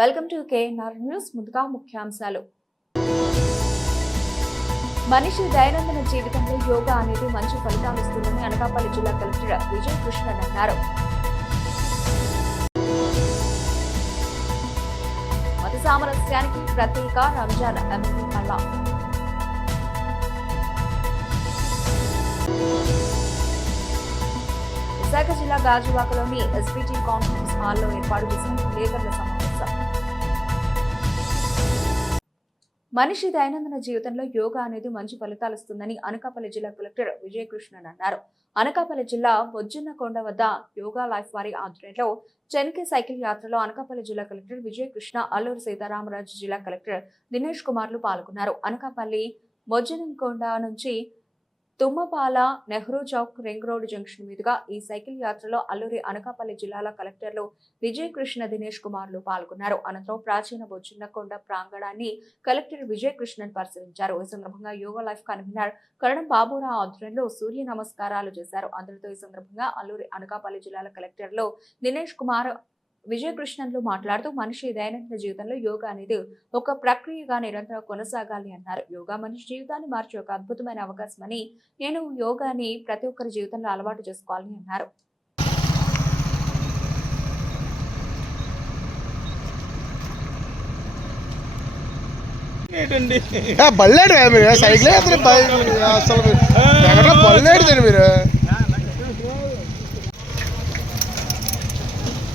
Welcome to KNR news. ముందుగా ముఖ్యాంశాలు. మనిషి దైనందిన జీవితంలో యోగా అనేది మంచి ఫలితాలు ఇస్తుందని అనకాపల్లి జిల్లా కలెక్టర్ విజయ్ కృష్ణన్ అన్నారు. మత సామరస్యానికి ప్రతీక రంజాన్ ఎమ్మెల్యే పల్లా. విశాఖ జిల్లా గాజువాకలోని SBT కాన్ఫరెన్స్ హాల్లో ఏర్పాటు చేసిన విలేకరుల సమావేశం. మనిషి దైనందిన జీవితంలో యోగా అనేది మంచి ఫలితాలు ఇస్తుందని అనకాపల్లి జిల్లా కలెక్టర్ విజయ్ కృష్ణన్ అన్నారు. అనకాపల్లి జిల్లా బొజ్జన్నకొండ వద్ద యోగా లైఫ్ వారి ఆధ్వర్యంలో చెన్కే సైకిల్ యాత్రలో అనకాపల్లి జిల్లా కలెక్టర్ విజయ్ కృష్ణ, అల్లూరు సీతారామరాజు జిల్లా కలెక్టర్ దినేష్ కుమార్లు పాల్గొన్నారు. అనకాపల్లి బొజ్జన్నకొండ నుంచి Thummapala, Nehru Chowk, ring road junction మీదుగా ఈ సైకిల్ యాత్రలో అల్లూరి, అనకాపల్లి జిల్లాల కలెక్టర్లు విజయ్ కృష్ణ, దినేష్ కుమార్లు పాల్గొన్నారు. అనంతరం ప్రాచీన బొజ్జన్నకొండ ప్రాంగణాన్ని కలెక్టర్ విజయ్ కృష్ణన్ పరిశీలించారు. ఈ సందర్భంగా యోగా లైఫ్ కన్వీనర్ కరణం బాబురావు ఆధ్వర్యంలో సూర్య నమస్కారాలు చేశారు. అందరితో ఈ సందర్భంగా అల్లూరి, అనకాపల్లి జిల్లాల కలెక్టర్లు దినేష్ కుమార్, విజయ్ కృష్ణన్లు మాట్లాడుతూ మనిషి దైనందిన జీవితంలో యోగా అనేది ఒక ప్రక్రియగా నిరంతరం కొనసాగాలి అన్నారు. యోగా మనిషి జీవితాన్ని మార్చే ఒక అద్భుతమైన అవకాశం అని, నేను యోగాని ప్రతి ఒక్కరి జీవితంలో అలవాటు చేసుకోవాలని అన్నారు.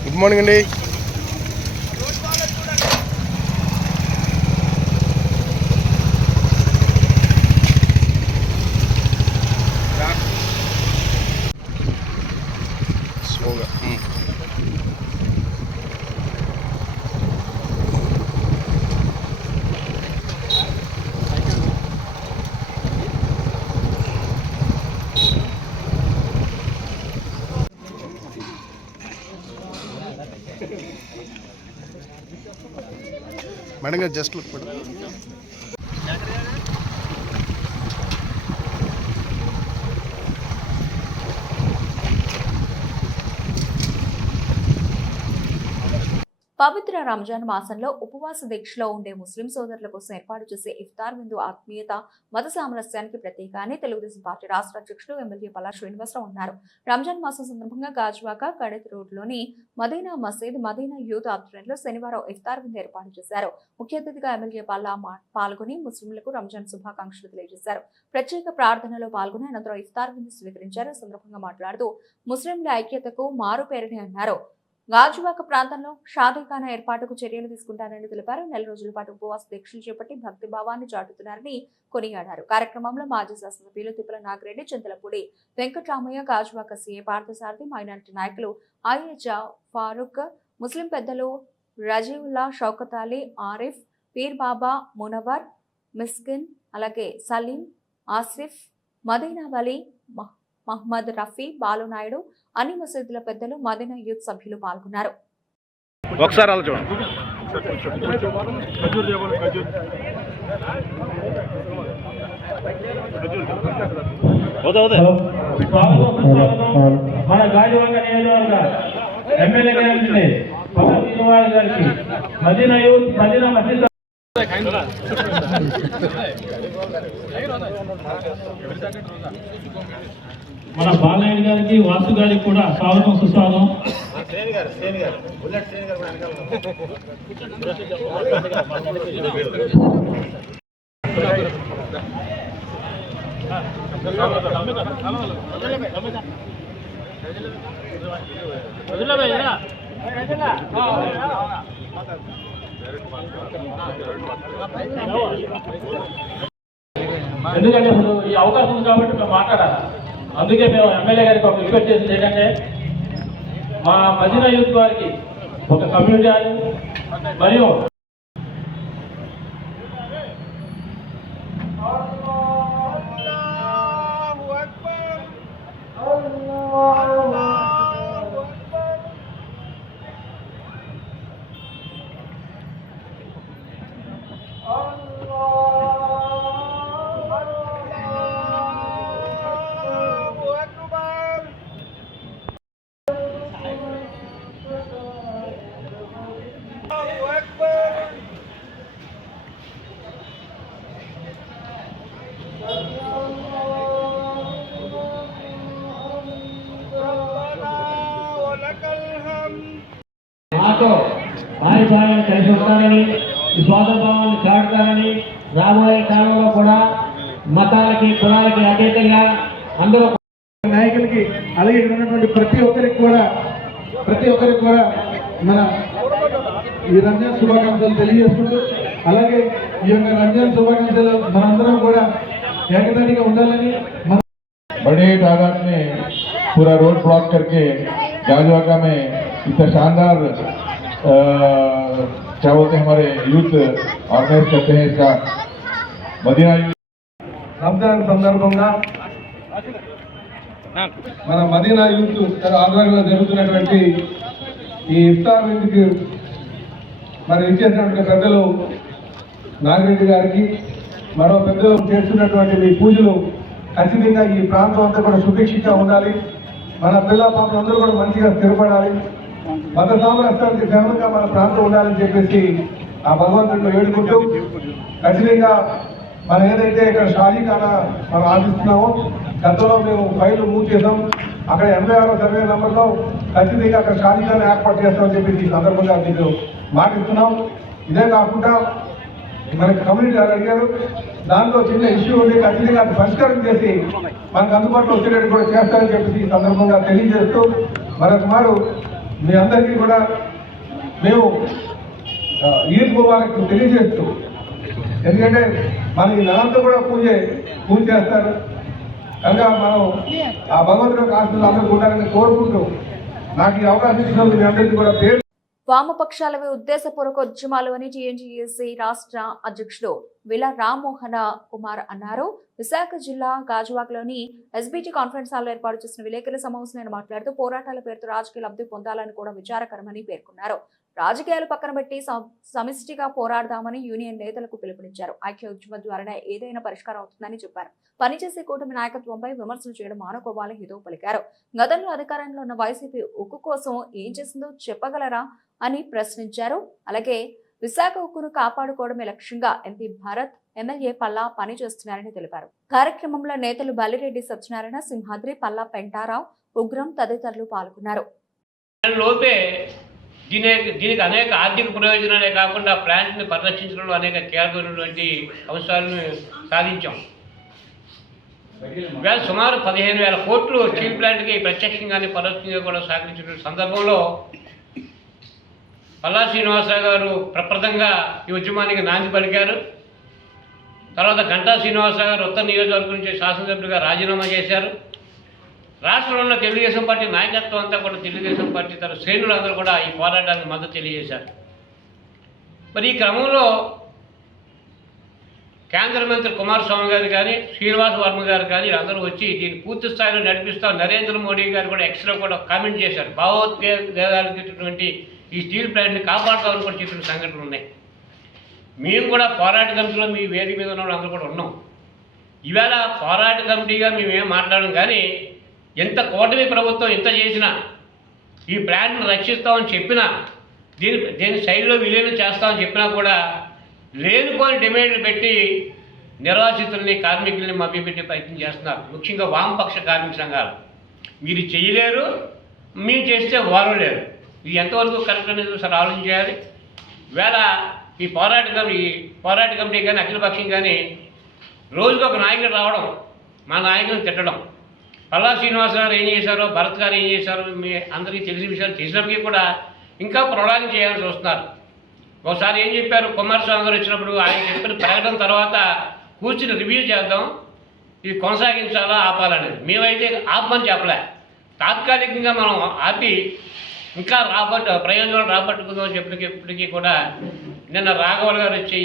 గుడ్ మార్నింగ్ అండి. మేడం గారు జస్ట్ లుక్ మేడం. పవిత్ర రంజాన్ మాసంలో ఉపవాస దీక్షలో ఉండే ముస్లిం సోదరుల కోసం ఏర్పాటు చేసే ఇఫ్తార్ విందు ఆత్మీయత, మత సామరస్యానికి ప్రతీక అని తెలుగుదేశం పార్టీ రాష్ట్ర అధ్యక్షుడు ఎమ్మెల్యే పల్లా శ్రీనివాసరావు అన్నారు. రంజాన్ మాసం సందర్భంగా గాజువాక కడెత్ రోడ్లోని మదీనా మసీద్, మదీనా యూత్ ఆధ్వర్యంలో శనివారం ఇఫ్తార్ విందు ఏర్పాటు చేశారు. ముఖ్య అతిథిగా ఎమ్మెల్యే పల్లా పాల్గొని ముస్లింలకు రంజాన్ శుభాకాంక్షలు తెలియజేశారు. ప్రత్యేక ప్రార్థనలో పాల్గొని అనంతరం ఇఫ్తార్ విందు స్వీకరించారు. ఈ సందర్భంగా మాట్లాడుతూ ముస్లింల ఐక్యతకు మారు పేరుని అన్నారు. గాజువాక ప్రాంతంలో షాదీఖానా ఏర్పాటుకు చర్యలు తీసుకుంటారని తెలిపారు. 4 రోజుల పాటు ఉపవాస దీక్షలు చేపట్టి భక్తి భావాన్ని చాటుతున్నారని కొనియాడారు. కార్యక్రమంలో మాజీ శాసనసభ్యులు తిప్పల నాగిరెడ్డి, చింతలపూడి వెంకటరామయ్య, గాజువాక సీఏ పార్థసారథి, మైనారిటీ నాయకులు ఆయజా ఫారూక్, ముస్లిం పెద్దలు రజీవుల్లా, షౌకత్ అలీ, ఆరిఫ్, పీర్ బాబా, మునవర్, మిస్కిన్, అలాగే సలీం, ఆసిఫ్, మదీనా వలీ, మహ్మద్ రఫీ, బాలునాయుడు, అన్ని మసీదుల పెద్దలు, మదీనా యూత్ సభ్యులు పాల్గొన్నారు. మన గాజువాక నియోజకవర్గ ఎమ్మెల్యే గారికి మదీనా యూత్, మదీనా మసీద్ మన బాలయ్య గారికి, వాసు గారికి కూడా స్వాగతం, సుస్వాగతం. ఎందుకంటే ఇప్పుడు ఈ అవకాశం ఉంది కాబట్టి మేము మాట్లాడాలి. అందుకే మేము ఎమ్మెల్యే గారికి ఒక రిక్వెస్ట్ చేసింది ఏంటంటే, మా మదీనా యూత్ వారికి ఒక కమ్యూనిటీ హాల్ మరియు మాతో భార్యని కలిసి ఉంటారని ఈ సోదర భావాన్ని చాటుతారని రాబోయే కాలంలో కూడా మతాలకి కులాలకి అతీతంగా అందరూ నాయకులకి అలాగే ఇక్కడ ఉన్నటువంటి ప్రతి ఒక్కరికి కూడా మన ఈ రంజాన్ శుభాకాంక్షలు తెలియజేసుకుంటూ అలాగే ఈ యొక్క రంజాన్ శుభాకాంక్షలు మనందరం కూడా ఏకతాటిగా ఉండాలని बड़े तादाद में पूरा रोड ब्लॉक करके गाजवाका में इतना शानदार क्या बोलते हैं हमारे यूथ ऑर्गेनाइज करते हैं इसका मदीना రంజాన్ సందర్భంగా మన మదీనా యూత్ ఆధ్వర్యంలో జరుగుతున్నటువంటి ఈ ఇఫ్తార్ విందుకి మరి ఇచ్చేసినటువంటి పెద్దలు నాగిరెడ్డి గారికి మరో పెద్దలు చేస్తున్నటువంటి మీ పూజలు ఖచ్చితంగా ఈ ప్రాంతం అంతా కూడా సుభిక్షంగా ఉండాలి. మన పిల్ల పాపలు అందరూ కూడా మంచిగా స్థిరపడాలి. మత సామరస్యానికి క్షేమంగా మన ప్రాంతం ఉండాలని చెప్పేసి ఆ భగవంతుడిని వేడుకుంటూ ఖచ్చితంగా మనం ఏదైతే ఇక్కడ షాజీఖానా మనం ఆశిస్తున్నామో గతంలో మేము ఫైల్ మూవ్ చేసాం. అక్కడ 86వ సర్వే నెంబర్లో ఖచ్చితంగా అక్కడ షాజీఖానా ఏర్పాటు చేస్తామని చెప్పేసి ఈ సందర్భంగా మీకు మాటిస్తున్నాం. ఇదే కాకుండా మనకి కమ్యూనిటీ అడిగారు, దాంట్లో చిన్న ఇష్యూ ఉంది, ఖచ్చితంగా అది పరిష్కారం చేసి మనకు అందుబాటులో వచ్చేటట్టు కూడా చేస్తారని చెప్పేసి ఈ సందర్భంగా తెలియజేస్తూ మరొక మారు మీ అందరికీ కూడా మేము ఈద్ ముబారక్ తెలియజేస్తూ, ఎందుకంటే మన ఈ నెలంతా కూడా పూజ చేస్తారు కనుక మనం ఆ భగవంతుడి ఆశలు అందరూ ఉండాలని కోరుకుంటూ నాకు ఈ అవకాశం ఇచ్చినందుకు మీ అందరికీ కూడా పేరు వామపక్షాలవి ఉద్దేశపూర్వక ఉద్యమాలు అని టీఎన్జీఏసీ రాష్ట్ర అధ్యక్షుడు విల రామ్మోహన కుమార్ అన్నారు. విశాఖ జిల్లా గాజువాకలోని ఎస్బీటీ కాన్ఫరెన్స్ హాల్లో ఏర్పాటు చేసిన విలేకరుల సమావేశంలో మాట్లాడుతూ పోరాటాల పేరుతో రాజకీయ లబ్ధి పొందాలని కూడా విచారకరమని పేర్కొన్నారు. రాజకీయాలు పక్కన పెట్టి సమిష్టిగా పోరాడదామని యూనియన్ నేతలకు పిలుపునిచ్చారు. ఐక్య ఉద్యమం ద్వారానే ఏదైనా పరిష్కారం అవుతుందని చెప్పారు. పనిచేసే కూటమి నాయకత్వంపై విమర్శలు చేయడం మానుకోవాలని హితవు పలికారు. గతంలో అధికారంలో ఉన్న వైసీపీ ఉక్కు కోసం ఏం చేసిందో చెప్పగలరా అని ప్రశ్నించారు. అలాగే విశాఖ ఉక్కును కాపాడుకోవడమే లక్ష్యంగా ఎంపీ భారత్, ఎమ్మెల్యే పల్లా పనిచేస్తున్నారని తెలిపారు. కార్యక్రమంలో నేతలు బల్లిరెడ్డి సత్యనారాయణ, సింహాద్రి, పల్లా పెంటారావు, ఉగ్రం తదితరులు పాల్గొన్నారు. దీనికి అనేక ఆర్థిక ప్రయోజనాలే కాకుండా ప్లాంట్ని పరిరక్షించడంలో అనేక కీలకమైనటువంటి అంశాలను సాధించాం. ఇవాళ సుమారు 15,000 కోట్లు స్టీల్ ప్లాంట్కి ప్రత్యక్షంగానే పరోక్షంగా కూడా సహకరించిన సందర్భంలో పల్లా శ్రీనివాసరావు గారు ప్రప్రదంగా ఈ ఉద్యమానికి నాంది పలికారు. తర్వాత గంటా శ్రీనివాసరావు గారు ఉత్తర నియోజకవర్గం నుంచి శాసనసభ్యుడిగా రాజీనామా చేశారు. రాష్ట్రంలో ఉన్న తెలుగుదేశం పార్టీ నాయకత్వం అంతా కూడా తెలుగుదేశం పార్టీ తన శ్రేణులందరూ కూడా ఈ పోరాటానికి మద్దతు తెలియజేశారు. మరి ఈ క్రమంలో కేంద్ర మంత్రి కుమారస్వామి గారు కానీ, శ్రీనివాస్ వర్మ గారు కానీ వీళ్ళందరూ వచ్చి దీన్ని పూర్తి స్థాయిలో నడిపిస్తాం. నరేంద్ర మోడీ గారు కూడా ఎక్స్లో కూడా కామెంట్ చేశారు. భావోద్వేగాలకు ఈ స్టీల్ ప్లాంట్ని కాపాడుతామని కూడా చెప్పిన సంఘటనలు ఉన్నాయి. మేము కూడా పోరాట కమిటీలో మీ వేదిక మీద ఉన్న అందరూ కూడా ఉన్నాం. ఈవేళ పోరాట కమిటీగా మేమేం మాట్లాడడం, కానీ ఎంత కూటమి ప్రభుత్వం ఎంత చేసినా ఈ ప్లాంట్ను రక్షిస్తామని చెప్పినా దీని శైలిలో విలీనం చేస్తామని చెప్పినా కూడా లేనిపోని డిమాండ్లు పెట్టి నిర్వాసితుల్ని, కార్మికుల్ని మభ్యపెట్టే ప్రయత్నం చేస్తున్నారు. ముఖ్యంగా వామపక్ష కార్మిక సంఘాలు మీరు చేయలేరు, మేము చేస్తే వారు లేరు. ఇది ఎంతవరకు కరెక్ట్ అనేది సార్ ఆలోచించాలి. వేళ ఈ పోరాట కమిటీ కానీ అఖిలపక్షం కానీ రోజుకు ఒక నాయకుడు రావడం, మా నాయకులను తిట్టడం, పల్లా శ్రీనివాసరావు గారు ఏం చేశారో, భరత్ గారు ఏం చేశారో మీ అందరికీ తెలిసిన విషయాలు చేసినప్పటికీ కూడా ఇంకా ప్రొలాంగ్ చేయాల్సి వస్తున్నారు. ఒకసారి ఏం చెప్పారు, కుమారస్వామి గారు వచ్చినప్పుడు ఆయన చెప్పిన ప్రకటన తర్వాత కూర్చుని రివ్యూ చేద్దాం, ఇది కొనసాగించాలా ఆపాలనేది. మేమైతే ఆపమని చెప్పలే, తాత్కాలికంగా మనం ఆపి ఇంకా ప్రయోజనాలు రాబట్టుకుందాం చెప్పినప్పటికీ కూడా నిన్న రాఘవల్ గారు వచ్చి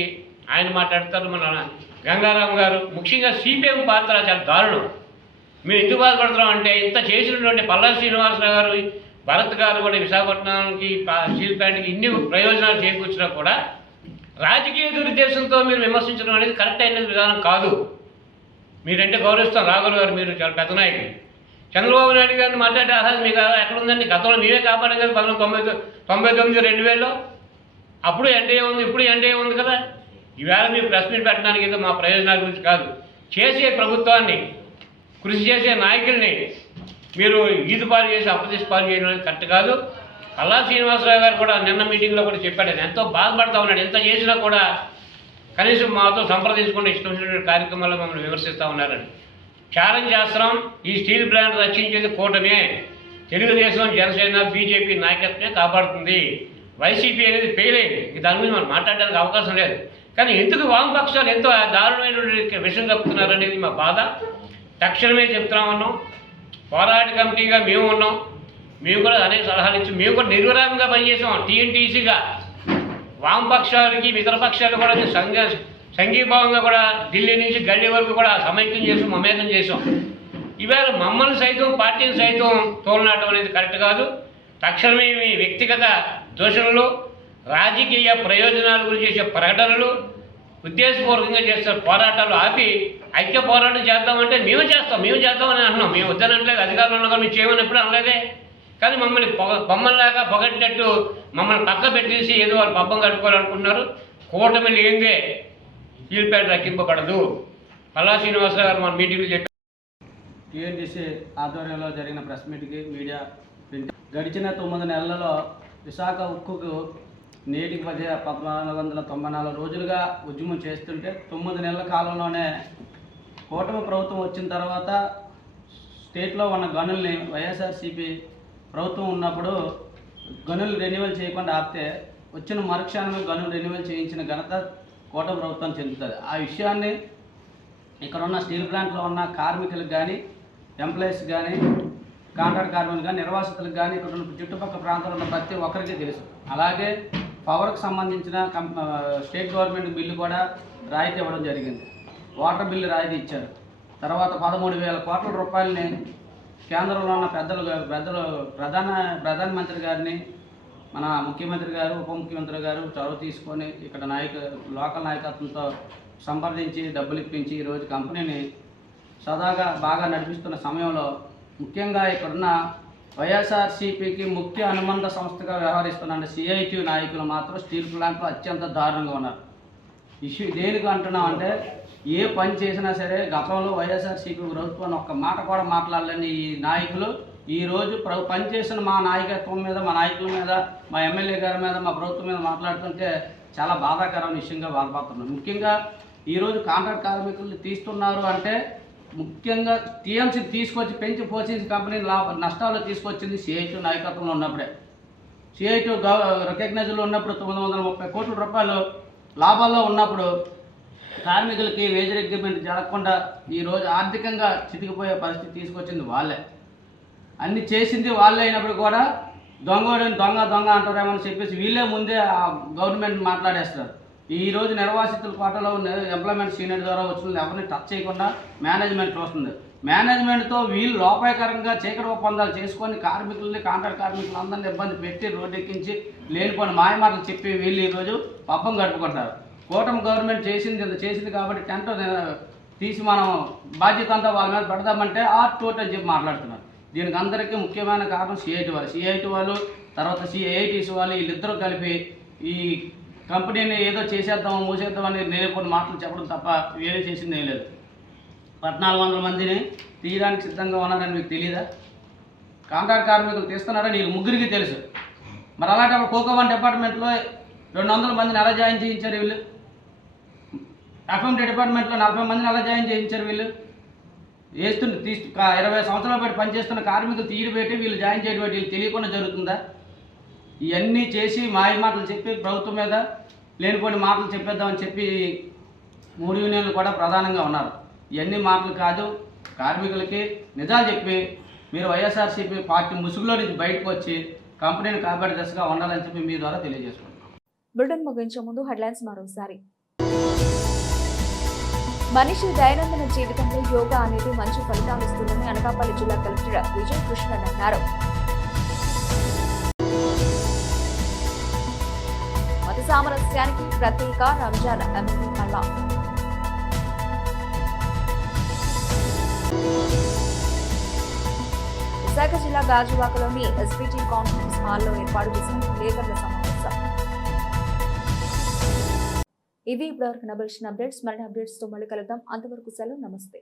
ఆయన మాట్లాడతారు, మన గంగారాం గారు, ముఖ్యంగా సిపిఎం పాత్ర చాలా దారుణం. మేము ఎందుకు బాధపడుతున్నాం అంటే ఇంత చేసినటువంటి పల్లా శ్రీనివాసరావు గారు, భరత్ గారు కూడా విశాఖపట్నానికి స్టీల్ ప్లాంట్కి ఇన్ని ప్రయోజనాలు చేకూర్చినా కూడా రాజకీయ దురుద్దేశంతో మీరు విమర్శించడం అనేది కరెక్ట్ అయిన విధానం కాదు. మీరంటే గౌరవిస్తాం, రాఘవల్ గారు మీరు చాలా పెద్ద నాయకులు. చంద్రబాబు నాయుడు గారిని మాట్లాడే అర్హత మీకు ఎక్కడ ఉందండి? గతంలో మేమే కాపాడాం కదా 1999, 2000లో. అప్పుడు ఎన్డీఏ ఉంది, ఇప్పుడు ఎన్డీఏ ఉంది కదా. ఈవేళ మీరు ప్రెస్ మీట్ పెట్టడానికి ఏదో మా ప్రయోజనాల గురించి కాదు, చేసే ప్రభుత్వాన్ని, కృషి చేసే నాయకుల్ని మీరు ఈదుపాలు చేసి అప్రదిష్పాలు చేయడం అనేది కరెక్ట్ కాదు. పల్లా శ్రీనివాసరావు గారు కూడా నిన్న మీటింగ్లో కూడా చెప్పాడు, ఆయన ఎంతో బాధపడతా ఉన్నాడు. ఎంత చేసినా కూడా కనీసం మాతో సంప్రదించుకుని ఇష్టం వచ్చినటువంటి కార్యక్రమాల్లో మమ్మల్ని విమర్శిస్తూ ఉన్నారని. ఛాలెంజ్ చేస్తున్నాం, ఈ స్టీల్ ప్లాంట్ రక్షించేది కూటమే, తెలుగుదేశం, జనసేన, బీజేపీ నాయకత్వమే కాపాడుతుంది. వైసీపీ అనేది ఫెయిల్ అయింది, దాని గురించి మనం మాట్లాడడానికి అవకాశం లేదు. కానీ ఎందుకు వామపక్షాలు ఎంతో దారుణమైనటువంటి విషయం కప్పుతున్నారు అనేది మా బాధ. తక్షణమే చెప్తా ఉన్నాం, పోరాట కమిటీగా మేము ఉన్నాం, మేము కూడా అనేక సలహాలు ఇచ్చి మేము కూడా నిర్విరామంగా పనిచేసాం. టీఎన్టీసీగా వామపక్షాలకి ఇతర పక్షాలు కూడా సంఘీభావంగా కూడా ఢిల్లీ నుంచి గల్లీ వరకు కూడా సమైక్యం చేసాం, మమేకం చేసాం. ఈవేళ మమ్మల్ని సైతం, పార్టీని సైతం తోలనాటం అనేది కరెక్ట్ కాదు. తక్షణమే మీ వ్యక్తిగత దోషణలు, రాజకీయ ప్రయోజనాల గురించి చేసే ప్రకటనలు, ఉద్దేశపూర్వకంగా చేసే పోరాటాలు ఆపి ఐక్య పోరాటం చేద్దామంటే మేము చేస్తామని అంటున్నాం. మేము వద్దనట్లేదు, అధికారంలో ఉన్నాగా మేము చేయమని ఎప్పుడు అనలేదే. కానీ మమ్మల్ని పొగట్టినట్టు మమ్మల్ని పక్క పెట్టేసి ఏదో వాళ్ళు పబ్బం కట్టుకోవాలనుకుంటున్నారు. కూటమి లేనిదే స్టీల్ ప్లాంట్ రక్షింపబడదు. పల్లా శ్రీనివాసరావు గారు మన మీటింగ్లో చెప్పారు. టీఎన్టీసీ ఆధ్వర్యంలో జరిగిన ప్రెస్ మీట్కి మీడియా గడిచిన 9 నెలలలో విశాఖ ఉక్కుకు నేటికి 1494 రోజులుగా ఉద్యమం చేస్తుంటే 9 నెలల కాలంలోనే కూటమి ప్రభుత్వం వచ్చిన తర్వాత స్టేట్లో ఉన్న గనుల్ని వైఎస్ఆర్సీపీ ప్రభుత్వం ఉన్నప్పుడు గనులు రెన్యువల్ చేయకుండా ఆపితే వచ్చిన మరుక్షణమే గనులు రెన్యువల్ చేయించిన ఘనత కూటమి ప్రభుత్వం చెందుతుంది. ఆ విషయాన్ని ఇక్కడ ఉన్న స్టీల్ ప్లాంట్లో ఉన్న కార్మికులకు కానీ, ఎంప్లాయీస్ కానీ, కాంట్రాక్ట్ కార్మికులు కానీ, నిర్వాసితులకు కానీ, ఇక్కడ ఉన్న చుట్టుపక్కల ప్రాంతాల్లో ఉన్న ప్రతి ఒక్కరికి తెలుసు. అలాగే పవర్కి సంబంధించిన స్టేట్ గవర్నమెంట్ బిల్లు కూడా రాయితీ ఇవ్వడం జరిగింది. వాటర్ బిల్లు రాయితీ ఇచ్చారు. తర్వాత 13,000 కోట్ల రూపాయలని కేంద్రంలో ఉన్న పెద్దలు ప్రధానమంత్రి గారిని, మన ముఖ్యమంత్రి గారు, ఉప ముఖ్యమంత్రి గారు చొరవ తీసుకొని ఇక్కడ లోకల్ నాయకత్వంతో సంప్రదించి డబ్బులు ఇప్పించి ఈరోజు కంపెనీని సదాగా బాగా నడిపిస్తున్న సమయంలో ముఖ్యంగా ఇక్కడున్న వైఎస్ఆర్సీపీకి ముఖ్య అనుబంధ సంస్థగా వ్యవహరిస్తున్న సిఐటి నాయకులు మాత్రం స్టీల్ ప్లాంట్లో అత్యంత దారుణంగా ఉన్నారు. ఇష్యూ దేనికి అంటున్నామంటే, ఏ పని చేసినా సరే గతంలో వైఎస్ఆర్సీపీ ప్రభుత్వాన్ని ఒక్క మాట కూడా మాట్లాడలేని ఈ నాయకులు ఈరోజు పనిచేసిన మా నాయకత్వం మీద, మా నాయకుల మీద, మా ఎమ్మెల్యే గారి మీద, మా ప్రభుత్వం మీద మాట్లాడుతుంటే చాలా బాధాకరమైన విషయంగా బాధపడుతున్నారు. ముఖ్యంగా ఈరోజు కాంట్రాక్ట్ కార్మికులు తీస్తున్నారు అంటే ముఖ్యంగా టీఎంసీ తీసుకొచ్చి పెంచి పోషించి కంపెనీ నష్టాలు తీసుకొచ్చింది సిఐటి నాయకత్వంలో ఉన్నప్పుడే. సిఐటి రికగ్నైజ్లో ఉన్నప్పుడు 930 కోట్ల రూపాయలు లాభాల్లో ఉన్నప్పుడు కార్మికులకి వేజ్ అగ్రిమెంట్ జరగకుండా ఈరోజు ఆర్థికంగా చితికిపోయే పరిస్థితి తీసుకొచ్చింది వాళ్ళే. అన్ని చేసింది వాళ్ళే అయినప్పుడు కూడా దొంగ అంటారేమని చెప్పేసి వీళ్ళే ముందే ఆ గవర్నమెంట్ మాట్లాడేస్తారు. ఈరోజు నిర్వాసితుల కోటలో ఎంప్లాయ్మెంట్ సీనియర్ ద్వారా వచ్చిన ఎవరిని టచ్ చేయకుండా మేనేజ్మెంట్ చూస్తుంది. మేనేజ్మెంట్తో వీళ్ళు లోపాయకరంగా చీకటి ఒప్పందాలు చేసుకొని కార్మికుల్ని, కాంట్రాక్ట్ కార్మికులు అందరినీ ఇబ్బంది పెట్టి రోడ్డెక్కించి లేనిపోయిన మాయమాటలు చెప్పి వీళ్ళు ఈరోజు పబ్బం గడుపుకుంటారు. కూటమి గవర్నమెంట్ చేసింది కాబట్టి టెంట్ తీసి మనం బాధ్యత అంతా వాళ్ళ మీద పెడదామంటే టోట్ అని చెప్పి మాట్లాడుతున్నారు. దీనికి అందరికీ ముఖ్యమైన కారణం సిఐటి వాళ్ళు తర్వాత సిఐటీసీ వాళ్ళు వీళ్ళిద్దరూ కలిపి ఈ కంపెనీని ఏదో చేసేద్దామో మూసేద్దామని నేర్కొని మాటలు చెప్పడం తప్ప వేరే చేసింది ఏం లేదు. 1400 మందిని తీయడానికి సిద్ధంగా ఉన్నారని మీకు తెలియదా? కాంట్రాక్ట్ కార్మికులు తీస్తున్నారని వీళ్ళు ముగ్గురికి తెలుసు. మరి అలాంటప్పుడు కోకో1 డిపార్ట్మెంట్లో 200 మందిని ఎలా జాయిన్ చేయించారు వీళ్ళు? ఎఫ్ఎండి డిపార్ట్మెంట్లో 40 మందిని ఎలా జాయిన్ చేయించారు వీళ్ళు? 20 సంవత్సరాల పాటు పనిచేస్తున్న కార్మికులు తీయబెట్టి వీళ్ళు జాయిన్ చేయడం వీళ్ళు తెలియకుండా జరుగుతుందా? ఇవన్నీ చేసి మాయ మాటలు చెప్పి ప్రభుత్వం మీద లేనిపోయిన మాటలు చెప్పేద్దామని చెప్పి 3 యూనియన్లు కూడా ప్రధానంగా ఉన్నారు. ఇవన్నీ మాటలు కాదు. కార్మికులకి నిజాలు చెప్పి మీరు వైఎస్ఆర్సీపీ పార్టీ ముసుగులో నుంచి బయటకు వచ్చి కంపెనీని కాపాడే దశగా ఉండాలని చెప్పి మీ ద్వారా తెలియజేసుకుంటున్నాం. బులెటిన్ ముగించే ముందు హెడ్లైన్స్ మరోసారి. మనిషి దైనందిన జీవితంలో యోగా అనేది మంచి ఫలితాలు ఇస్తుందని అనకాపల్లి జిల్లా కలెక్టర్ విజయ్ కృష్ణన్ అన్నారు. మత సామరస్యానికి ప్రతీక రంజాన్ ఎమ్మెల్యే పల్లా. విశాఖ జిల్లా గాజువాకలోని ఎస్పీటీ కాన్ఫరెన్స్ హాల్లో ఏర్పాటు చేసిన విలేకరుల సమావేశం. ఇవి ఇప్పటివరకు నబలిసిన అప్డేట్స్. మరిన్ని అప్డేట్స్ తో మళ్ళీ కలుద్దాం. అంతవరకు సెలవు. నమస్తే.